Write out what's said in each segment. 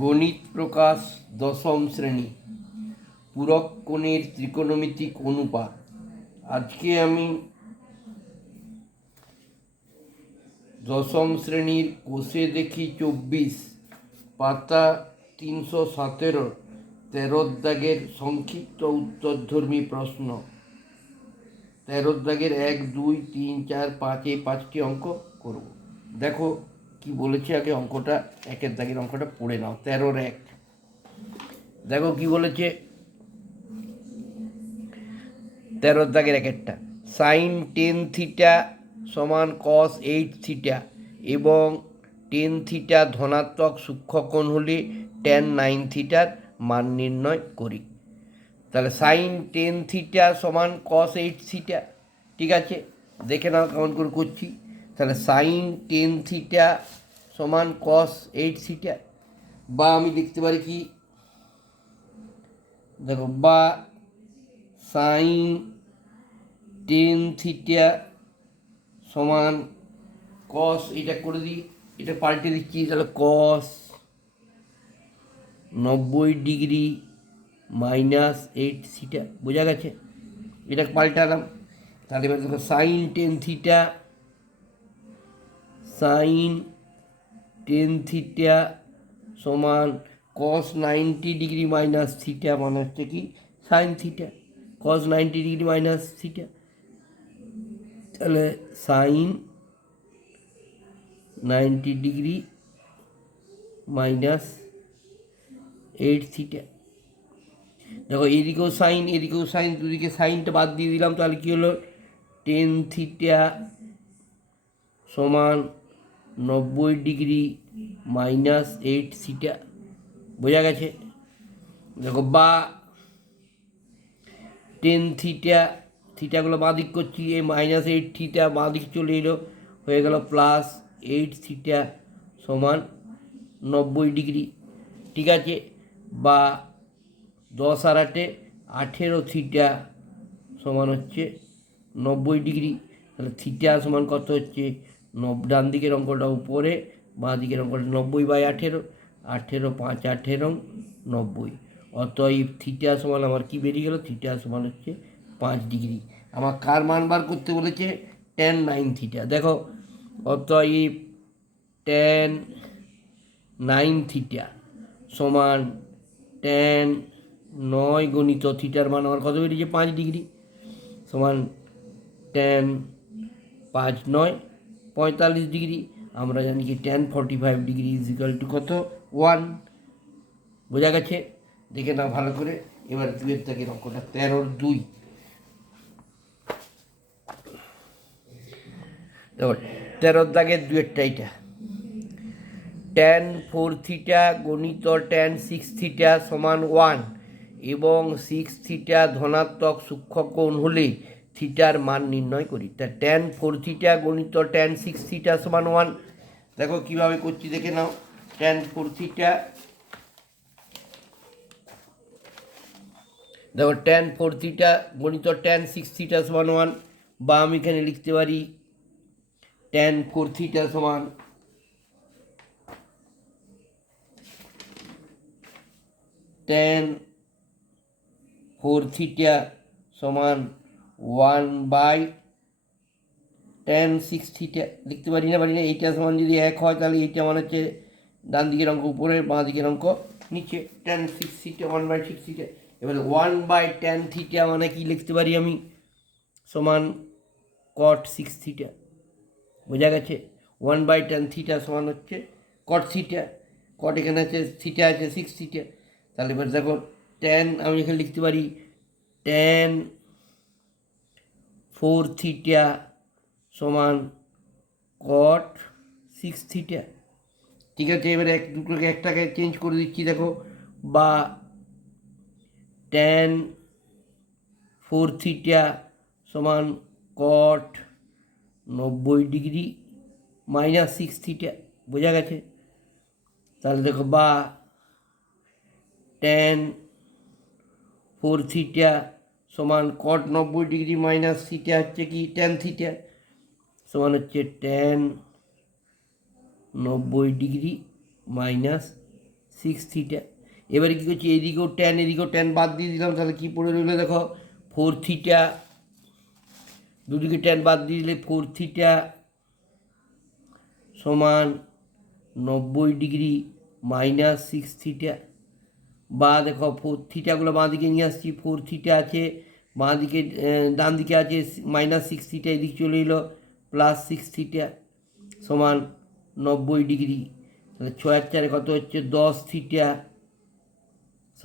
গণিত প্রকাশ দশম শ্রেণী পূরক কোণের ত্রিকোণমিতিক অনুপাত। আজকে আমি দশম শ্রেণীর কোষে দেখি 24 পাতা 317 13 দাগের সংক্ষিপ্ত উত্তরধর্মী প্রশ্ন। 13 দাগের 1, 2, 3, 4, 5 এই 5টি অঙ্ক করব। দেখো কি বলেছে, আগে অঙ্কটা 1 দাগের অঙ্কটা পড়ে নাও। 13-1 দেখো কি বলেছে। 13 দাগের 1টা সাইন 10 থিটা সমান কস 8 থিটা এবং 10 থিটা ধনাত্মক সূক্ষ্মকোণ হলে tan 9 থিটার মান নির্ণয় করি। তাহলে সাইন 10 থিটা সমান কস 8 থিটা, ঠিক আছে, দেখে নাও কেমন করে করছি। তাহলে সাইন 10 থিটা সমান কস 8 থিটা, বা আমি লিখতে পারি কি, দেখো, বা সাইন 10 থিটা সমান কস, এটা করে দিই, এটা পাল্টে দিচ্ছি, তাহলে কস 90 ডিগ্রি মাইনাস 8 থিটা, বোঝা গেছে? এটা পাল্টালাম। তাহলে এবার দেখো সাইন 10 থিটা সমান কস 90 ডিগ্রি মাইনাস থিটা, মানে হচ্ছে কি সাইন থিটা, কস 90 ডিগ্রি মাইনাস থিটা। তাহলে সাইন 90 ডিগ্রি মাইনাস 8 থিটা। দেখো এদিকেও সাইন এদিকেও সাইন, দুদিকে সাইনটা বাদ দিয়ে দিলাম, তাহলে কী হলো 10 থিটা সমান 90 ডিগ্রি মাইনাস 8 থিটা, বোঝা গেছে? দেখো বা 10 থিটা, থিটাগুলো বাঁ দিক করছি, এই মাইনাস 8 থিটা বাঁ দিক চলে এলো, হয়ে গেল প্লাস 8 থিটা সমান 90 ডিগ্রি, ঠিক আছে। বা 10 আর 8 18 থিটা সমান হচ্ছে 90 ডিগ্রি। তাহলে থিটা সমান কত হচ্ছে, ডান দিকের অঙ্কটা উপরে, বাঁ দিকের অঙ্কটা 90/18, 18 5 18 90। অতএব থিটা সমান আমার কি বেরিয়ে গেল, থিটা সমান হচ্ছে 5 ডিগ্রি। আমার কার মান বার করতে বলেছে, tan 9 থিটা। দেখো অতএব tan 9 থিটা সমান tan 9 গণিত থিটার মান আমার কত বেরিয়েছে, 5 ডিগ্রি, সমান tan 5 9 45 ডিগ্রি। আমরা জানি কি tan 45 degree is equal to কত, 1, বোঝা গেছে? দেখে নাও ভালো করে। এবার 2 দাগের অঙ্কটা 13-2 দেখো, 13 দাগের 2 এটা tan 4 থিটা গণিত tan 6 থিটা সমান 1 এবং 6 থিটা ধনাত্মক সূক্ষ্মকোণ হলে থিটার মান নির্ণয় করি। তা tan 4 থিটা গণিত tan 6 থিটা সমান 1। দেখো কীভাবে করছি, দেখে নাও। tan 4 থিটা, দেখো tan 4 থিটা গণিত tan 6 থিটা সমান 1, বা আমি এখানে লিখতে পারি tan 4 থিটা সমান tan 4 থিটা সমান 1/tan 6 থিটা, লিখতে পারি না? এইটা সমান যদি 1 হয় তাহলে এইটা মানে হচ্ছে ডান দিকের অঙ্ক উপরে, বাঁ দিকের অঙ্ক নিচে, tan 6 থিটা 1/6 থিটা। এবারে 1/tan থিটা মানে কি লিখতে পারি আমি, সমান cot 6 থিটা, বোঝা গেছে? 1/tan থিটা সমান হচ্ছে cot থিটা, cot এখানে আছে, থিটা আছে 6 থিটা। তাহলে এবার দেখো tan আমি এখানে লিখতে পারি tan 4 থিটা সমান cot 6 থিটা, ঠিক আছে। এবারে দুটোকে একটাকে চেঞ্জ করে দিচ্ছি, দেখো, বা tan 4 থিটা সমান cot 90 ডিগ্রি মাইনাস 6 থিটা, বোঝা গেছে? তাহলে দেখো বা tan 4 থিটা সমান cot 90 ডিগ্রি মাইনাস থিটা হচ্ছে কি tan থিটা, সমান হচ্ছে tan 90 ডিগ্রি মাইনাস 6 থিটা। এবারে কী করছি, এদিকেও ট্যান বাদ দিয়ে দিলাম, তাহলে কী পড়ে রইলো দেখো 4 থিটা, দুদিকে ট্যান বাদ দিয়ে দিলে 4 থিটা সমান 90 ডিগ্রি মাইনাস 6 থিটা। বা দেখো 4 থিটাগুলো বাঁ দিকে নিয়ে আসছি, 4 থিটা আছে বাঁ দিকে, ডান দিকে আছে মাইনাস 6 থিটা, এদিকে চলে এলো প্লাস 6 থিটা সমান 90 ডিগ্রি। তাহলে 6 আর 4 কত হচ্ছে 10 থিটা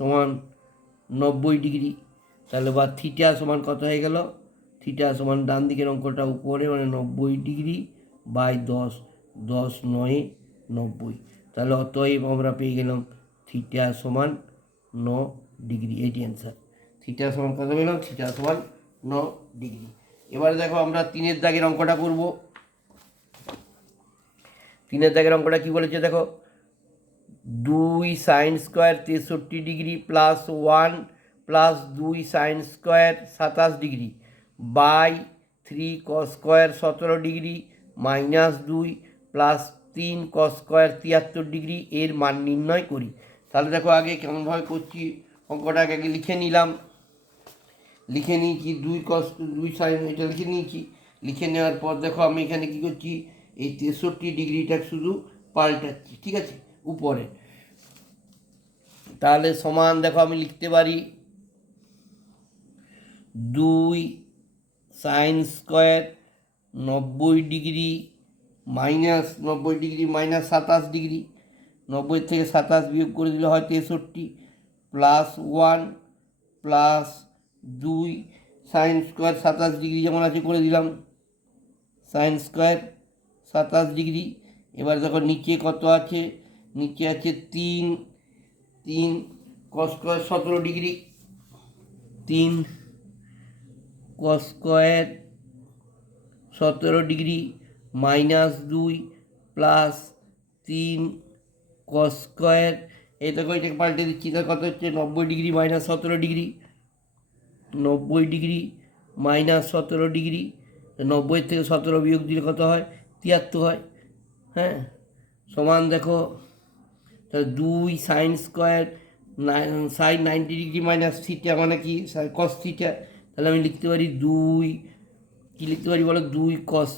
সমান 90 ডিগ্রি। তাহলে বা থিটা সমান কত হয়ে গেল, থিটা সমান ডান দিকের অঙ্কটা উপরে মানে 90 ডিগ্রি বাই 10, 10 9 90। তাহলে অতএব আমরা পেয়ে গেলাম থিটা সমান 9 ডিগ্রি। এটি অ্যান্সার। থিটা সমান কত পেলাম, থিটা সমান 9 ডিগ্রি। এবারে দেখো আমরা 3-এর দাগের অঙ্কটা করব। 3-এর দাগের অঙ্কটা কী বলেছে দেখো, 2 sine square 63 degree plus 1 plus 2 sine square 27 degree by 3 cos square 17 degree minus 2 plus 3 cos square 73 degree এর মান নির্ণয় করি। তাহলে দেখো আগে কেমনভাবে করছি, অঙ্কটাকে আগে লিখে নিলাম, লিখে নিয়েছি 2 সাইন, এটা লিখে নিয়েছি। লিখে নেওয়ার পর দেখো আমি এখানে কী করছি, এই 63 ডিগ্রিটা শুধু পাল্টাচ্ছি, ঠিক আছে, উপরে। তাহলে সমান দেখো আমি লিখতে পারি 2 sine square 90 degree minus 27 degree, 90 থেকে 27 বিয়োগ করে দিলে হয় 63, plus 1 plus 2 sine square 27 degree যেমন আছে করে দিলাম, সাইন স্কোয়ার 27 ডিগ্রি। এবার দেখো নিচে কত আছে, নিচে আছে 3 cos square 17 degree, 3 cos square 17 degree minus 2 plus 3 cos square, এই দেখো এটাকে পাল্টে দিচ্ছি, তার কত হচ্ছে 90 degree minus 17 degree, 90 degree minus 17 degree, 90 থেকে 17 বিয়োগ দিলে কত হয় 73 হয়। হ্যাঁ, সমান দেখো তাহলে 2 sine square sine 90 degree minus theta মানে কি কস থিটা। তাহলে আমি লিখতে পারি 2, কী লিখতে পারি বলো, 2 cos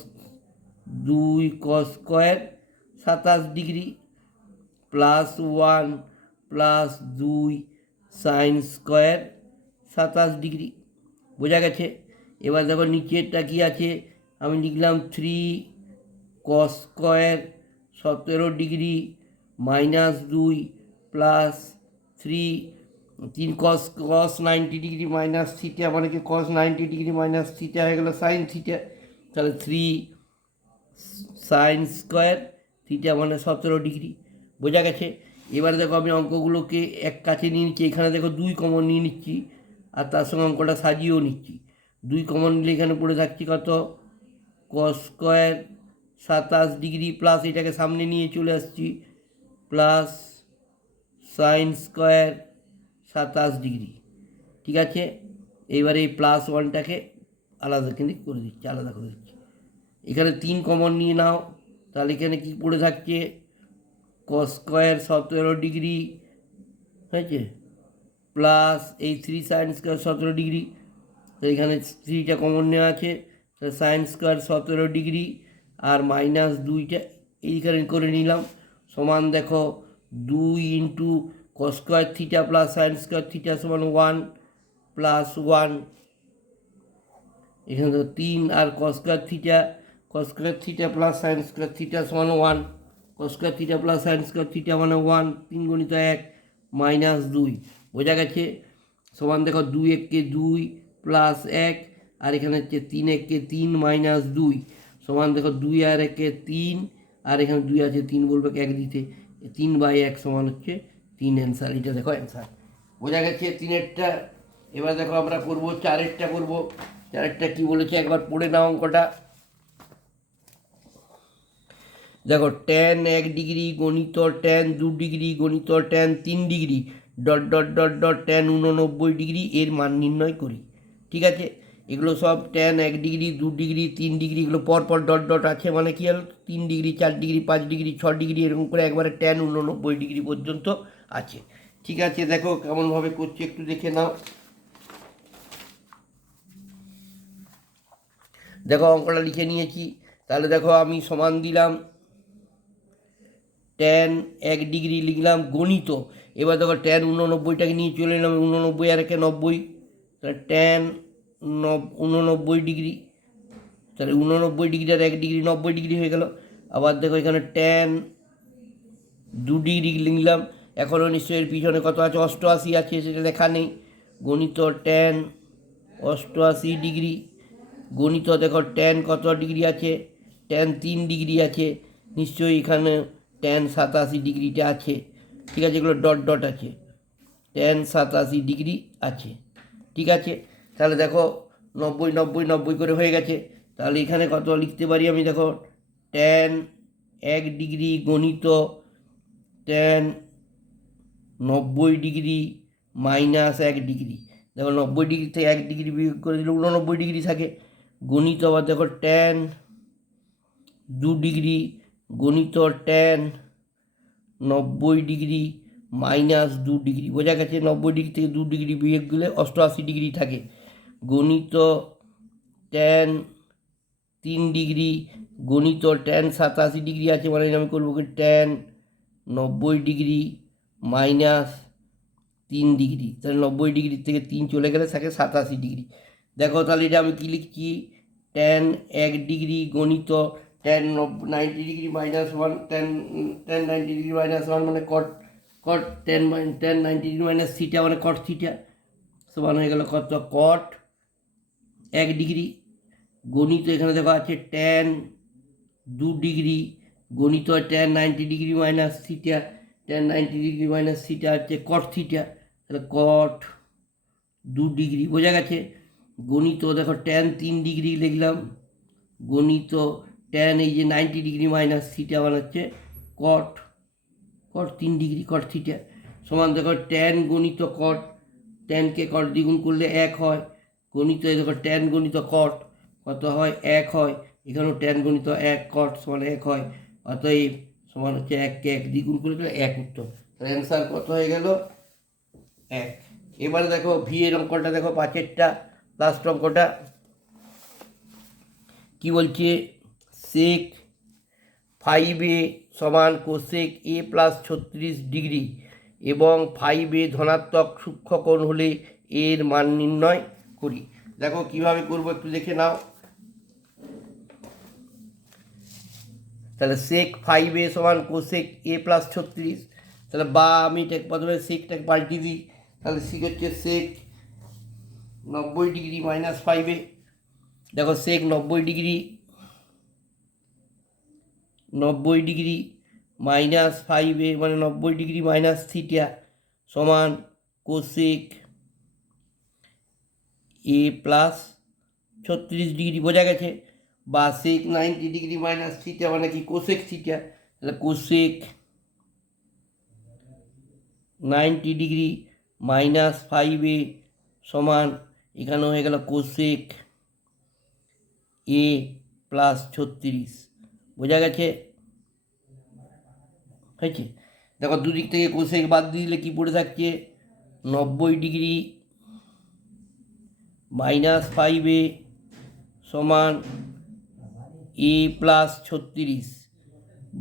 square 27 degree plus 1 plus 2 sine square 27 degree. বোঝা গেছে? এবার দেখো নিচেরটা কী আছে, আমি লিখলাম 3 cos square 17 degree minus 2 plus 3 কস 90 ডিগ্রি মাইনাস থিটা মানে কি কস 90 ডিগ্রি মাইনাস থিটা হয়ে গেল সাইন থিটা। তাহলে 3 সাইন স্কোয়ার থিটা মানে 17 ডিগ্রি। বোঝা গেছে? এবারে দেখো আমি অঙ্কগুলোকে এক কাছে নিয়ে নিচ্ছি, এখানে দেখো 2 কমন নিয়ে নিচ্ছি আর তার সঙ্গে অঙ্কটা সাজিয়েও নিচ্ছি। 2 কমন নিলে এখানে পড়ে থাকছি কত, কস স্কোয়ার 27 ডিগ্রি প্লাস এটাকে সামনে নিয়ে চলে আসছি প্লাস সাইন স্কোয়ার 27 ডিগ্রি। ঠিক আছে, এইবারে এই প্লাস 1টাকে আলাদা করে দিচ্ছি, আলাদা করে দিচ্ছি। এখানে 3 কমন নিয়ে নাও, তাহলে এখানে কি পড়ে থাকছে, কস স্কোয়ার 17 ডিগ্রি হয়েছে প্লাস এই 3 সাইন স্কোয়ার 17 ডিগ্রি। তো এখানে 3টা কমন নেওয়া আছে, তাহলে সাইন স্কোয়ার 17 ডিগ্রি আর মাইনাস 2টা এইখানে করে নিলাম, সমান দেখো 2 into cos square theta plus sine square theta সমান 1 প্লাস 1, এখানে তো 3 আর cos square theta plus sine square theta সমান 1, cos square theta plus sine square theta মানে 1, 3 গুণিত 1 মাইনাস 2। বোঝা গেছে? সমান দেখো 2 একে 2 প্লাস 1 আর এখানে হচ্ছে 3 একে 3 মাইনাস 2 সমান দেখো 2 আর একে 3 আর এখানে 2 আছে 3 বলবে 1 দিতে, 3/1 সমান হচ্ছে 3 অ্যান্সার। এটা দেখো অ্যান্সার। বোঝা গেছে 3-এরটা। এবার দেখো আমরা করবো 4-এরটা করবো। 4-এরটা কী বলেছে একবার পড়ে নাও অঙ্কটা। দেখো ট্যান 1 ডিগ্রি গণিত ট্যান 2 ডিগ্রি গণিত tan 3 degree dot dot dot dot tan 89 degree এর মান নির্ণয় করি। ঠিক আছে, এগুলো সব ট্যান 1 ডিগ্রি 2 ডিগ্রি 3 ডিগ্রি এগুলো পরপর ডট ডট আছে, মানে কি হলো 3 ডিগ্রি 4 ডিগ্রি 5 ডিগ্রি 6 ডিগ্রি এরকম করে একবারে ট্যান 89 ডিগ্রি পর্যন্ত আছে। ঠিক আছে, দেখো কেমনভাবে করছে একটু দেখে নাও। দেখো অঙ্কটা লিখে নিয়েছি, তাহলে দেখো আমি সমান দিলাম ট্যান 1 ডিগ্রি লিখলাম গণিত। এবার দেখো ট্যান 89টাকে নিয়ে চলে এলাম, 89 আর 1 90, তাহলে ট্যান 89 ডিগ্রি, তাহলে 89 ডিগ্রি আর 1 ডিগ্রি 90 ডিগ্রি হয়ে গেল। আবার দেখো এখানে ট্যান 2 ডিগ্রি লিখলাম, এখনও নিশ্চয়ই এর পিছনে কত আছে 88 আছে, সেটা লেখা নেই। গণিত ট্যান 88 ডিগ্রি, গণিত দেখো ট্যান কত ডিগ্রি আছে, ট্যান 3 ডিগ্রি আছে, নিশ্চয়ই এখানে ট্যান 87 ডিগ্রিটা আছে। ঠিক আছে, এগুলো ডট ডট আছে, ট্যান 87 ডিগ্রি আছে। ঠিক আছে, তাহলে দেখো 90 90 90 করে হয়ে গেছে। তাহলে এখানে কত লিখতে পারি আমি, দেখো ট্যান 1 ডিগ্রি গণিত ট্যান 90 ডিগ্রি মাইনাস 1 ডিগ্রি। দেখো 90 ডিগ্রি থেকে 1 ডিগ্রি বিয়োগ করে দিলে 89 ডিগ্রি থাকে। গণিত আবার দেখো ট্যান 2 ডিগ্রি গণিত ট্যান 90 ডিগ্রি মাইনাস 2 ডিগ্রি, বোঝা গেছে। 90 ডিগ্রি থেকে 2 ডিগ্রি বিয়োগ দিলে 88 ডিগ্রি থাকে। গণিত ট্যান 3 ডিগ্রি গণিত ট্যান 87 ডিগ্রি আছে, মানে আমি করবো কি ট্যান 90 ডিগ্রি মাইনাস 3 ডিগ্রি, তাহলে 90 ডিগ্রি থেকে 3 চলে গেলে থাকে 87 ডিগ্রি। দেখো তাহলে এটা আমি কী লিখছি, ট্যান 1 ডিগ্রি গণিত tan 90 degree minus 1, tan 90 degree minus 1 মানে কট কট ট্যান 90 ডিগ্রি মাইনাস থিটা মানে কট থিটা সমান হয়ে গেল কত কট 1 ডিগ্রি। গণিত এখানে দেখো আছে ট্যান 2 ডিগ্রি গণিত tan 90 degree minus theta, tan 90 degree minus theta হচ্ছে কট থিটা, তাহলে কট 2 ডিগ্রি, বোঝা গেছে। গণিত দেখো ট্যান 3 ডিগ্রি লিখলাম, গণিত ট্যান এই যে 90 ডিগ্রি মাইনাস থিটা বানাচ্ছে কট কট 3 ডিগ্রি কট থিটা সমান দেখো ট্যান গণিত কট, ট্যানকে কট দ্বিগুণ করলে 1 হয়। গণিত দেখো ট্যান গণিত কট কত হয় 1 হয়, এখানেও ট্যান গণিত 1 কট সমান 1 হয়, অতএব সমান হচ্ছে 1কে 1 দ্বিগুণ করে দিলে 1 উত্তর। অ্যান্সার কত হয়ে গেল 1। এবারে দেখো ভি এর অঙ্কটা দেখো 5এরটা লাস্ট অঙ্কটা কি বলছে, সেক 5a সমান কোসেক a প্লাস 36 ডিগ্রি এবং 5a ধনাত্মক সূক্ষ্মকোণ হলে এর মান নির্ণয় করি। দেখো কিভাবে করব একটু দেখে নাও। তাহলে সেক 5a সমান কোসেক a প্লাস 36, তাহলে বা আমি প্রথমে সেকটাকে পাল্টিয়ে দিই, তাহলে সেক হচ্ছে সেক 90 ডিগ্রি মাইনাস 5a। দেখো সেক 90 ডিগ্রি মাইনাস 5a মানে 90 ডিগ্রি মাইনাস থিটা সমান কোসেক এ প্লাস 36 ডিগ্রি, বোঝা গেছে। বা সেক 90 ডিগ্রি মাইনাস থিটা মানে কি কোসেক থিটা, তাহলে কোসেক 90 ডিগ্রি মাইনাস 5a সমান এখানে হয়ে গেল কোসেক এ প্লাস 36, বোঝা গেছে হয়েছে। দেখো দুদিক থেকে কোসেক বাদ দিলে কি পড়ে থাকছে 90 ডিগ্রি মাইনাস 5a সমান এ প্লাস 36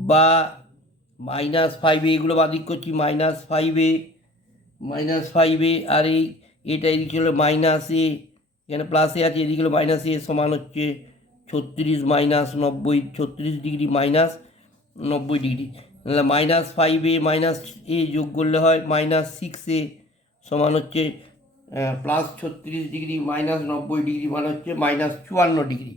বা মাইনাস 5a, এগুলো বাদিক করছি মাইনাস 5a আর এটা এদিকে হলো মাইনাস এ, এখানে প্লাসে আছে এদিকে হলো মাইনাস এ সমান হচ্ছে 36 মাইনাস 90, 36 ডিগ্রি মাইনাস 90 ডিগ্রি, তাহলে মাইনাস 5a মাইনাস এ যোগ করলে হয় মাইনাস 6a সমান হচ্ছে প্লাস 36 ডিগ্রি মাইনাস 90 ডিগ্রি মানে হচ্ছে মাইনাস 54 ডিগ্রি।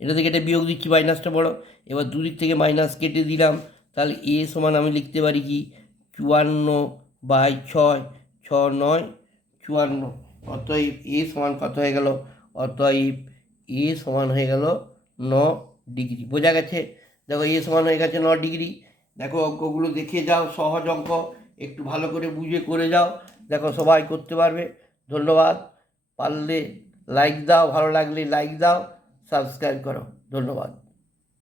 এটা থেকে এটা বিয়োগ দিচ্ছি, মাইনাসটা বড়, এবার দুদিক থেকে মাইনাস কেটে দিলাম, তাহলে এ সমান আমি লিখতে পারি কি 54/6, 6 9 54, অতএব এ সমান কত হয়ে গেল, অতএব এ সমান হয়ে গেল 9 ডিগ্রি, বোঝা গেছে। দেখো এ সমান হয়ে গেছে 9 ডিগ্রি। দেখো অঙ্কগুলো দেখে যাও, সহজ অঙ্ক, একটু ভালো করে বুঝে করে যাও, দেখো সবাই করতে পারবে। ধন্যবাদ। পারলে লাইক দাও, ভালো লাগলে লাইক দাও, সাবস্ক্রাইব করো। ধন্যবাদ।